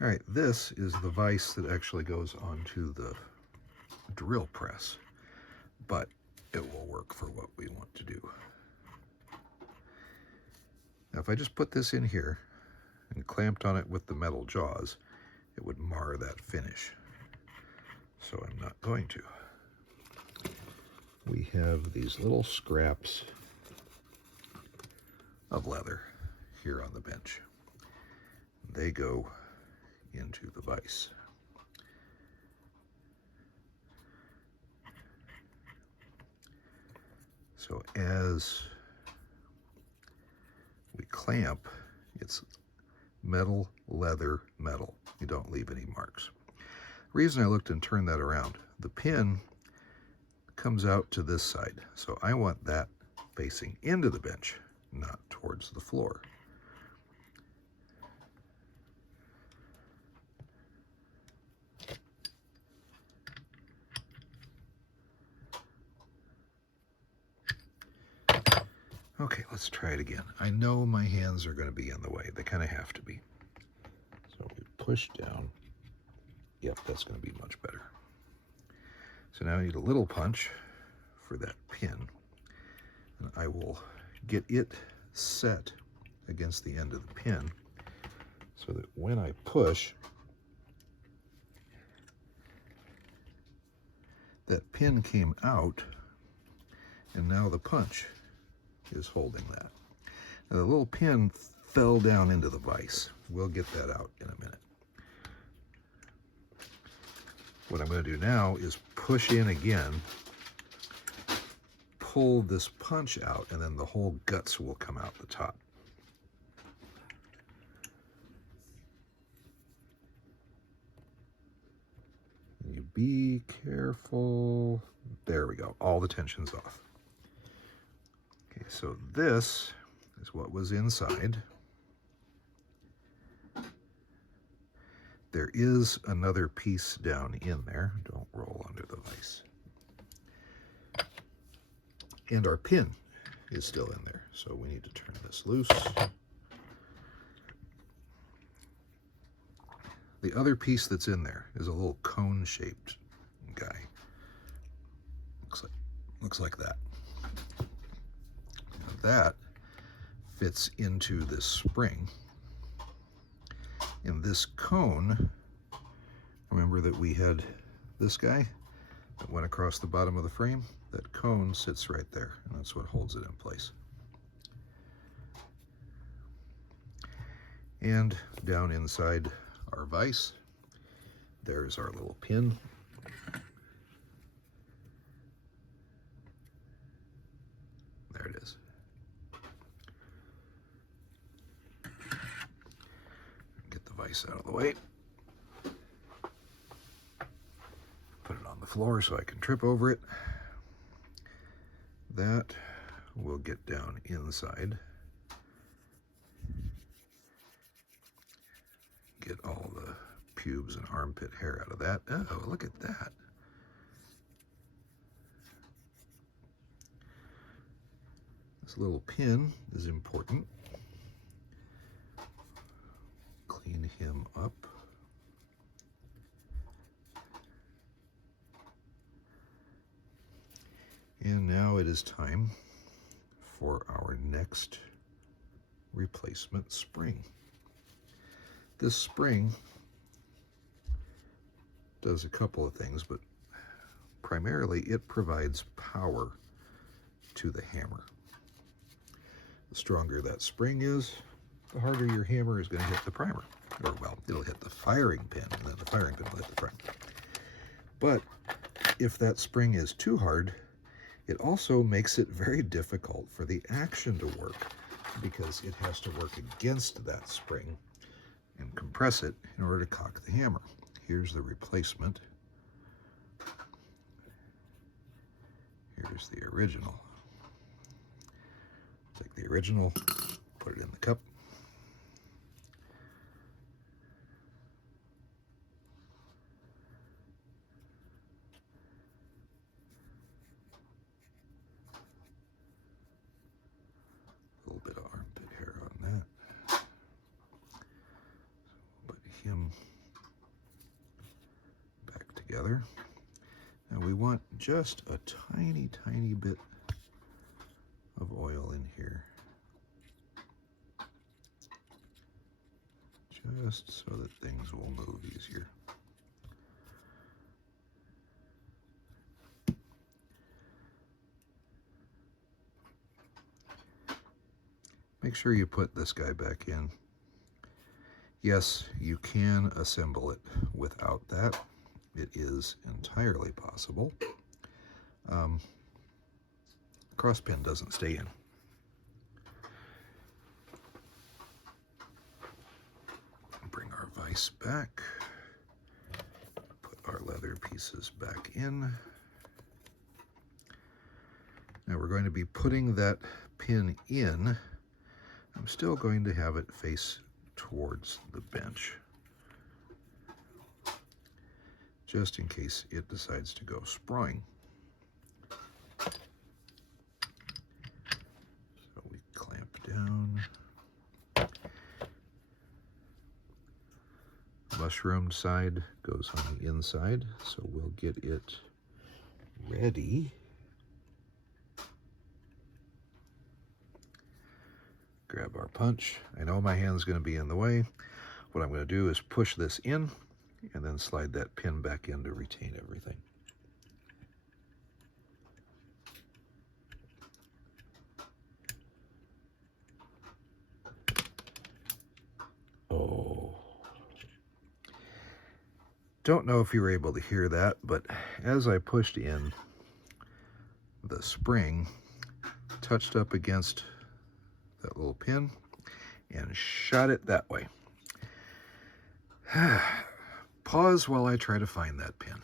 All right, this is the vise that actually goes onto the drill press, but it will work for what we want to do. Now, if I just put this in here and clamped on it with the metal jaws, it would mar that finish. So I'm not going to. We have these little scraps of leather here on the bench. They go into the vise. So as we clamp, it's metal, leather, metal. You don't leave any marks. The reason I looked and turned that around, the pin comes out to this side. So I want that facing into the bench, not towards the floor. Okay, let's try it again. I know my hands are going to be in the way. They kind of have to be. So we push down. Yep, that's going to be much better. So now I need a little punch for that pin. And I will get it set against the end of the pin so that when I push, that pin came out, and now the punch is holding that. Now the little pin fell down into the vise. We'll get that out in a minute. What I'm going to do now is push in again, pull this punch out, and then the whole guts will come out the top. And you be careful. There we go. All the tension's off. Okay, so this is what was inside. There is another piece down in there. Don't roll under the vise. And our pin is still in there, so we need to turn this loose. The other piece that's in there is a little cone-shaped guy. Looks like that. Now that fits into this spring. And this cone, remember that we had this guy that went across the bottom of the frame? That cone sits right there, and that's what holds it in place. And down inside our vise, there's our little pin. There it is. Get the vise out of the way. Put it on the floor so I can trip over it. That will get down inside. Get all the pubes and armpit hair out of that. Oh, look at that. This little pin is important. Clean him up. And now it is time for our next replacement spring. This spring does a couple of things, but primarily it provides power to the hammer. The stronger that spring is, the harder your hammer is going to hit the primer. Or, well, it'll hit the firing pin, and then the firing pin will hit the primer. But if that spring is too hard, it also makes it very difficult for the action to work, because it has to work against that spring and compress it in order to cock the hammer. Here's the replacement. Here's the original. Take the original, put it in the cup. A little bit of armpit hair on that. So we'll put him back together. Now we want just a tiny, tiny bit of oil in here, just so that things will move easier. Make sure you put this guy back in. Yes, you can assemble it without that. It is entirely possible. Cross pin doesn't stay in. Bring our vise back. Put our leather pieces back in. Now we're going to be putting that pin in. I'm still going to have it face towards the bench, just in case it decides to go sprawling. So we clamp down. Mushroomed side goes on the inside, so we'll get it ready. Grab our punch. I know my hand's going to be in the way. What I'm going to do is push this in and then slide that pin back in to retain everything. Oh. Don't know if you were able to hear that, but as I pushed in, the spring touched up against that little pin and shot it that way. Pause while I try to find that pin.